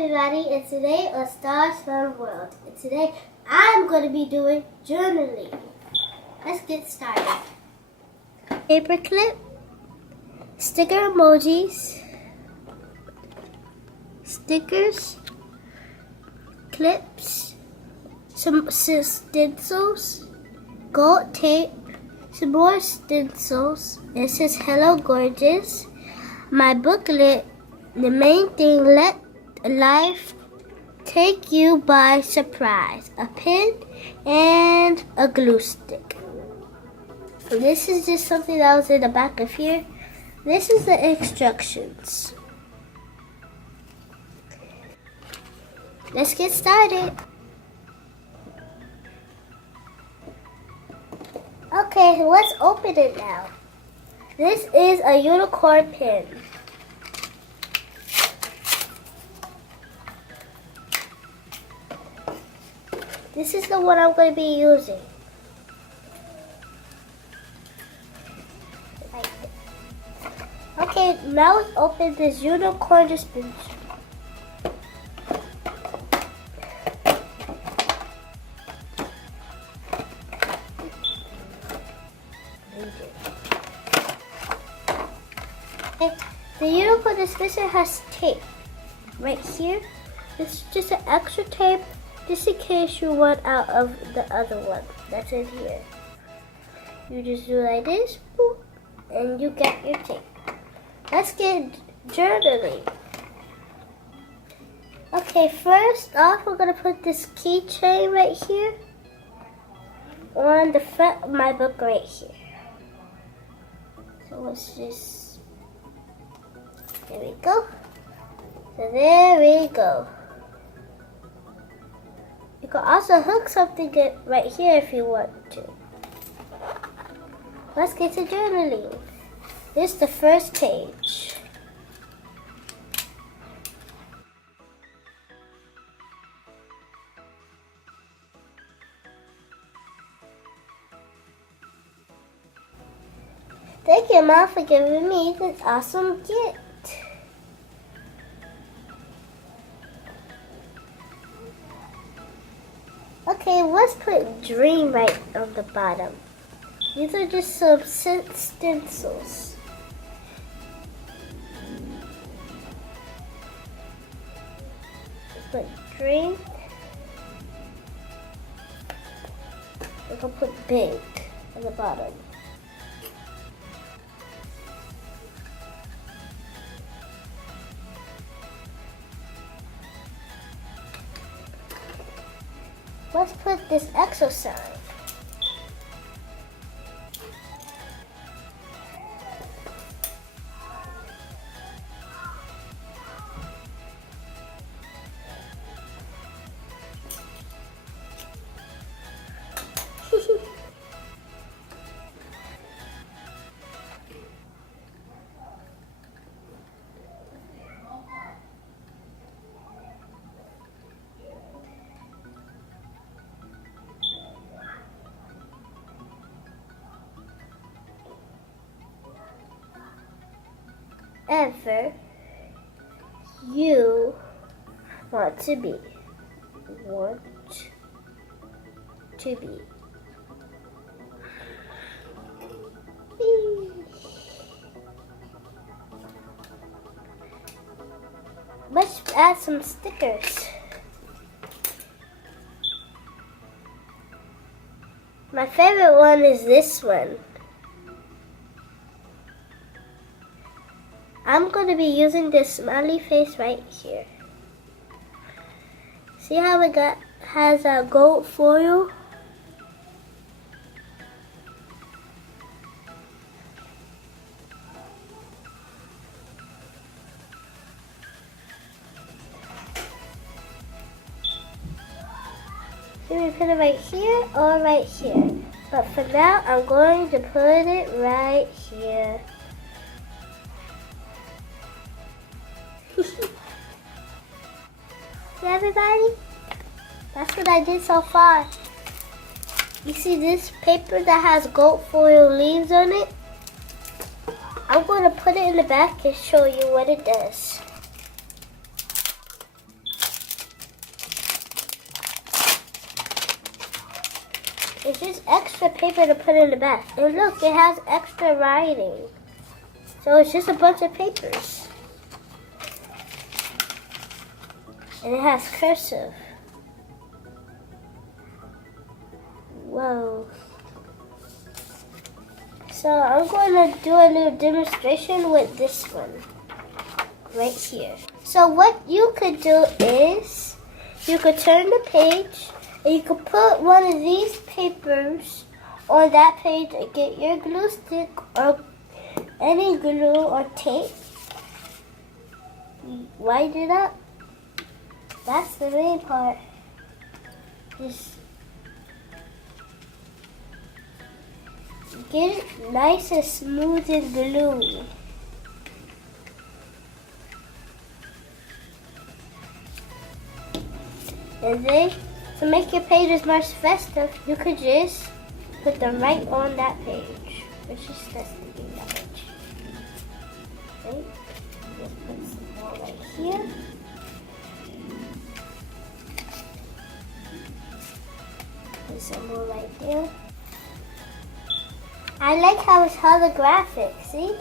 everybody, and today on Stars Fun World. And today I'm going to be doing journaling. Let's get started. Paper clip, sticker emojis, stickers, clips, some stencils, gold tape, some more stencils. It says hello gorgeous. My booklet, the main thing, let life take you by surprise. A pen and a glue stick. This is just something that was in the back of here. This is the instructions. Let's get started. Okay, let's open it now. This is a unicorn pen. This is the one I'm going to be using. Okay, now let's open this unicorn dispenser. Okay, the unicorn dispenser has tape right here. This is just an extra tape, just in case you run out of the other one that's in here. You just do like this, boop, and you get your tape. Let's get journaling. Okay, first off, we're going to put this keychain right here on the front of my book right here. So let's just, there we go. So there we go. You can also hook something right here if you want to. Let's get to journaling. This is the first page. Thank you, Mom, for giving me this awesome gift. Okay, let's put dream right on the bottom. These are just some stencils. Put dream. We're gonna put big on the bottom. Let's put this exercise. Ever you want to be. Let's add some stickers. My favorite one is this one. I'm going to be using this smiley face right here. See how it has a gold foil? Should we put it right here or right here? But for now, I'm going to put it right here. See everybody? That's what I did so far. You see this paper that has gold foil leaves on it? I'm going to put it in the back and show you what it does. It's just extra paper to put in the back. And look, it has extra writing. So it's just a bunch of papers. And it has cursive. Whoa. So I'm going to do a little demonstration with this one. Right here. So what you could do is, you could turn the page, and you could put one of these papers on that page and get your glue stick or any glue or tape. Wind it up. That's the main part. Just get it nice and smooth and gluey. And then, to make your pages more festive, you could just put them right on that page. Which is sticking that page. Okay. Just put some more right here. Put some more right there. I like how it's holographic, see?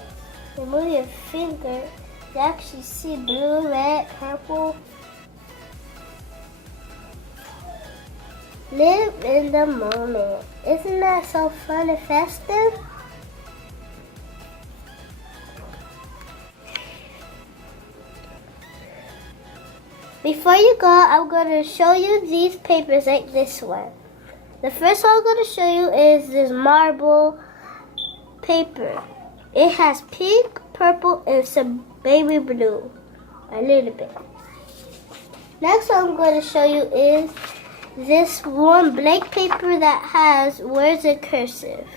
You move your finger, you actually see blue, red, purple. Live in the moment. Isn't that so fun and festive? Before you go, I'm going to show you these papers like this one. The first one I'm going to show you is this marble paper. It has pink, purple, and some baby blue. A little bit. Next one I'm going to show you is this one blank paper that has words in cursive.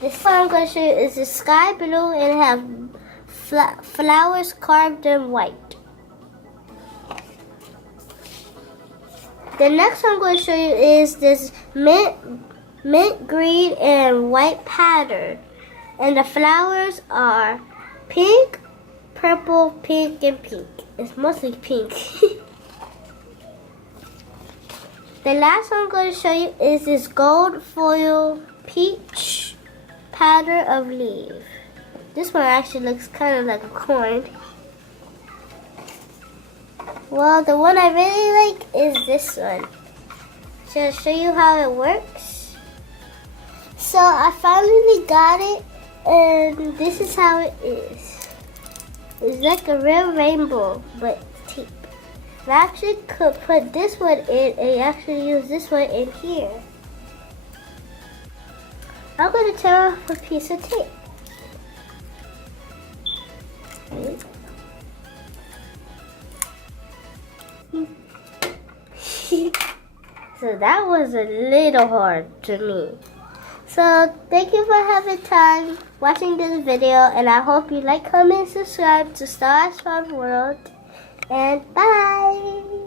This one I'm going to show you is the sky blue and it has flowers carved in white. The next one I'm going to show you is this mint green and white pattern. And the flowers are pink, purple, pink, and pink. It's mostly pink. The last one I'm going to show you is this gold foil peach pattern of leaf. This one actually looks kind of like a corn. Well, the one I really like is this one. So I'll show you how it works. So I finally got it, and this is how it is. It's like a real rainbow, but tape. I actually could put this one in and actually use this one in here. I'm going to tear off a piece of tape. So that was a little hard to me. So thank you for having time watching this video, and I hope you like, comment, subscribe to Star World, and bye!